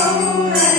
Senhor.